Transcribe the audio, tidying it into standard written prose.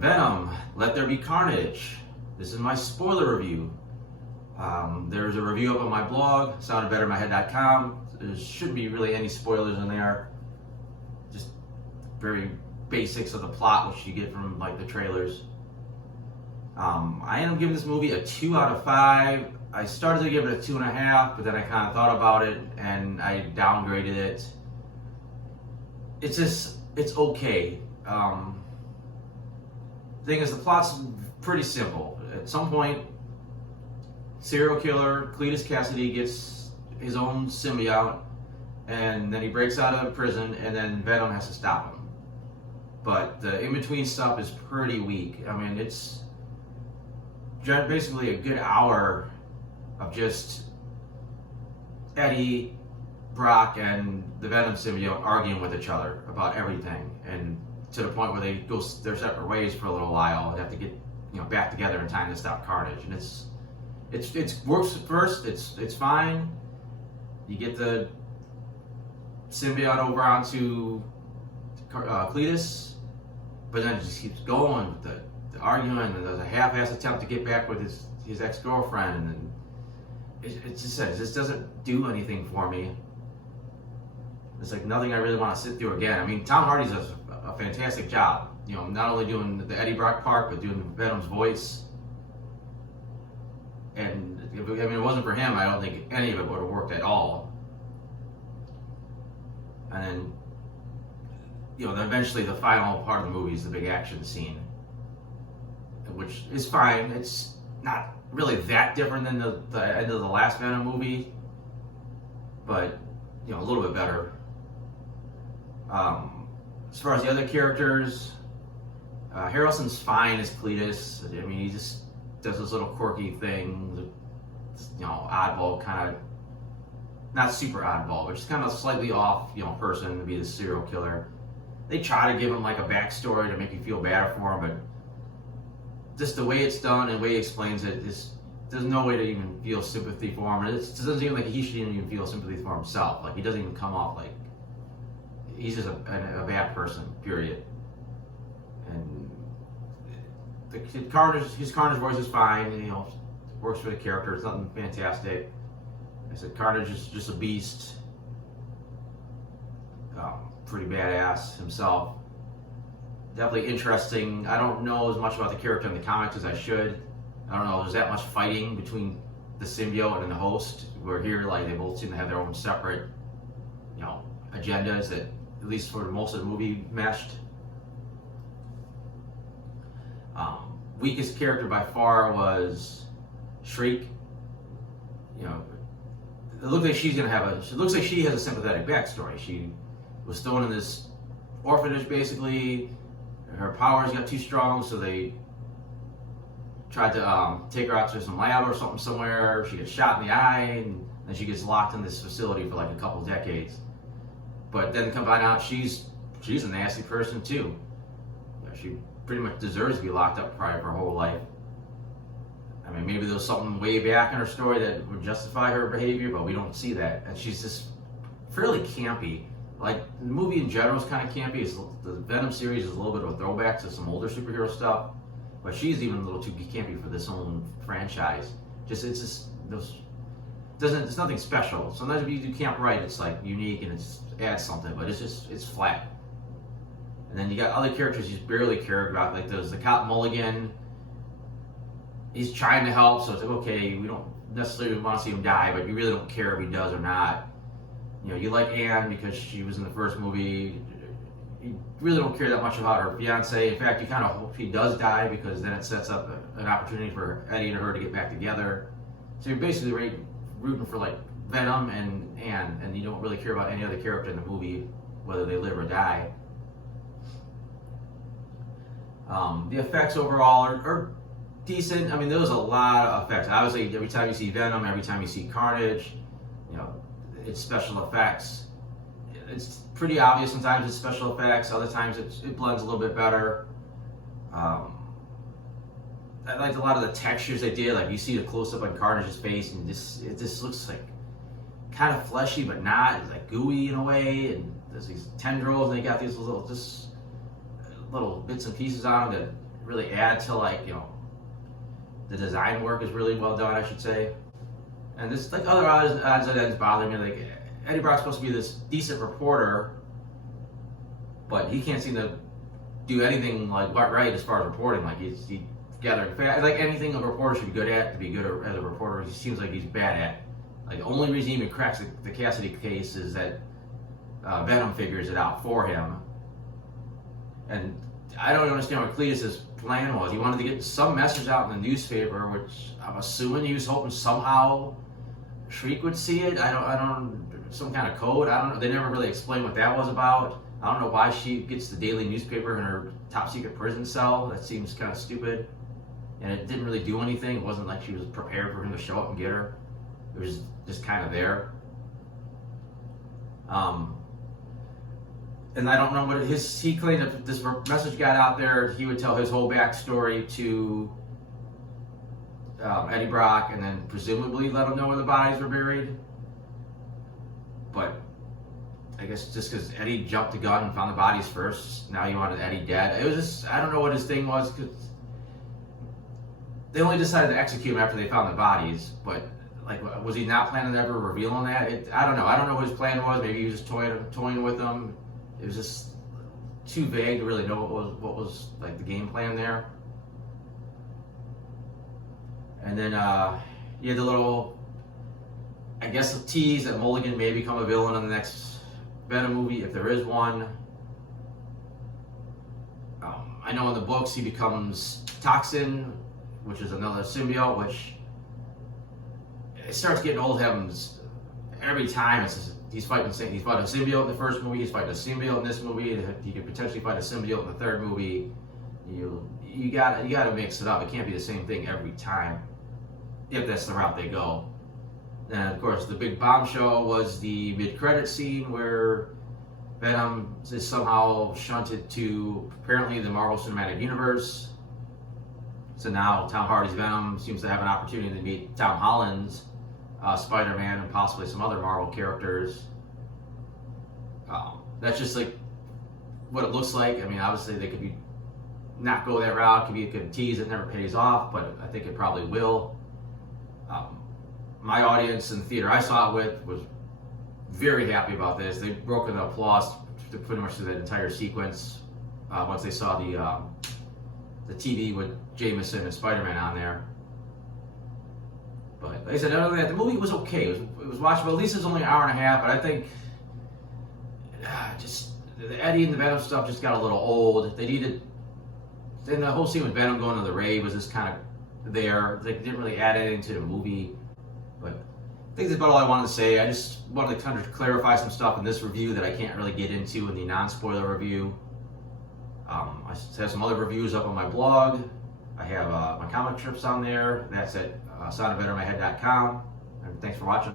Venom, Let There Be Carnage. This is my spoiler review. There's a review up on my blog, soundedbettermyhead.com. There shouldn't be really any spoilers in there. Just very basics of the plot, which you get from like the trailers. I ended up giving this movie a 2 out of 5. I started to give it a 2.5, but then I kind of thought about it and I downgraded it. It's okay. Thing is, the plot's pretty simple. At some point, serial killer Cletus Cassidy gets his own symbiote, and then he breaks out of prison, and then Venom has to stop him. But the in-between stuff is pretty weak. I mean, it's basically a good hour of just Eddie, Brock, and the Venom symbiote arguing with each other about everything, and to the point where they go their separate ways for a little while and have to get back together in time to stop Carnage. And it works at first. It's fine. You get the symbiote over onto Cletus, but then it just keeps going with the arguing, and there's a half-assed attempt to get back with his ex-girlfriend, and it just doesn't do anything for me. It's like nothing I really want to sit through again. I mean, Tom Hardy does a fantastic job. Not only doing the Eddie Brock part, but doing Venom's voice. And it wasn't for him, I don't think any of it would have worked at all. And then, then eventually the final part of the movie is the big action scene, which is fine. It's not really that different than the end of the last Venom movie, but a little bit better. As far as the other characters, Harrelson's fine as Cletus. I mean, he just does this little quirky thing, oddball kind of, not super oddball, but just kind of slightly off, person to be the serial killer. They try to give him like a backstory to make you feel bad for him, but just the way it's done and the way he explains it, there's no way to even feel sympathy for him. It doesn't seem like he should even feel sympathy for himself. Like, he doesn't even come off like he's just a bad person, period. And his Carnage voice is fine, works for the character. It's nothing fantastic. I said Carnage is just a beast. Pretty badass himself. Definitely interesting. I don't know as much about the character in the comics as I should. I don't know if there's that much fighting between the symbiote and the host. Where here, like, they both seem to have their own separate, agendas that, at least for most of the movie, meshed. Weakest character by far was Shriek. It looks like she has a sympathetic backstory. She was thrown in this orphanage, basically. Her powers got too strong, so they tried to take her out to some lab or something somewhere. She gets shot in the eye, and then she gets locked in this facility for like a couple decades. But then come find out she's a nasty person too. She pretty much deserves to be locked up probably for her whole life. I mean, maybe there was something way back in her story that would justify her behavior, but we don't see that. And she's just fairly campy. Like, the movie in general is kind of campy. The Venom series is a little bit of a throwback to some older superhero stuff, but she's even a little too campy for this own franchise. It's nothing special. Sometimes if you do camp right, it's like unique and it adds something, but it's flat. And then you got other characters you barely cared about, like there's the cop Mulligan. He's trying to help, so it's like, okay, we don't necessarily want to see him die, but you really don't care if he does or not. You like Anne because she was in the first movie. You really don't care that much about her fiance. In fact, you kind of hope he does die, because then it sets up an opportunity for Eddie and her to get back together. So you're basically rooting for like Venom and Anne, and you don't really care about any other character in the movie, whether they live or die. The effects overall are decent. I mean, there was a lot of effects. Obviously, every time you see Venom, every time you see Carnage, it's special effects. It's pretty obvious sometimes it's special effects. Other times it blends a little bit better. I liked a lot of the textures they did. Like, you see the close-up on Carnage's face, and it just looks like kind of fleshy, but not. It's like gooey in a way, and there's these tendrils, and they got these little bits and pieces on them that really add to, like, the design work is really well done, I should say. And this, like, other odds and ends bother me. Like, Eddie Brock's supposed to be this decent reporter, but he can't seem to do anything like right as far as reporting. Like, he's gathering facts, like anything a reporter should be good at. To be good as a reporter, he seems like he's bad at. Like, the only reason he even cracks the Cassidy case is that Venom figures it out for him. And I don't understand what Cletus's plan was. He wanted to get some message out in the newspaper, which I'm assuming he was hoping somehow Shriek would see it. I don't, some kind of code. I don't know. They never really explained what that was about. I don't know why she gets the daily newspaper in her top secret prison cell. That seems kind of stupid. And it didn't really do anything. It wasn't like she was prepared for him to show up and get her. It was just kind of there. And I don't know what he claimed if this message got out there, he would tell his whole backstory to Eddie Brock, and then presumably let him know where the bodies were buried. But I guess just because Eddie jumped the gun and found the bodies first, now you wanted Eddie dead. It was just, I don't know what his thing was, because they only decided to execute him after they found the bodies. But, like, was he not planning on ever revealing that? I don't know. I don't know what his plan was. Maybe he was just toying with them. It was just too vague to really know what was like the game plan there. And then you had the little, I guess, a tease that Mulligan may become a villain in the next Venom movie, if there is one. I know in the books he becomes Toxin, which is another symbiote, which it starts getting old. Every time it's just, he's fighting a symbiote in the first movie, he's fighting a symbiote in this movie, he could potentially fight a symbiote in the third movie. You gotta mix it up. It can't be the same thing every time, if that's the route they go. And of course, the big bombshell was the mid-credit scene where Venom is somehow shunted to apparently the Marvel Cinematic Universe. So now Tom Hardy's Venom seems to have an opportunity to meet Tom Holland's Spider-Man and possibly some other Marvel characters. That's just like what it looks like. I mean, obviously they could not go that route. Could be a good tease that never pays off, but I think it probably will. My audience in the theater I saw it with was very happy about this. They broke into applause pretty much through that entire sequence once they saw the TV with Jameson and Spider-Man on there. But like I said, other than that, the movie was okay. It was watchable. At least it's only an hour and a half, but I think just the Eddie and the Venom stuff just got a little old. They needed, then the whole scene with Venom going to the rave was just kind of there. They didn't really add anything to the movie. But I think that's about all I wanted to say. I just wanted to kind of clarify some stuff in this review that I can't really get into in the non-spoiler review. I have some other reviews up on my blog. I have my comic strips on there. That's at soundofvetermyhead.com. And thanks for watching.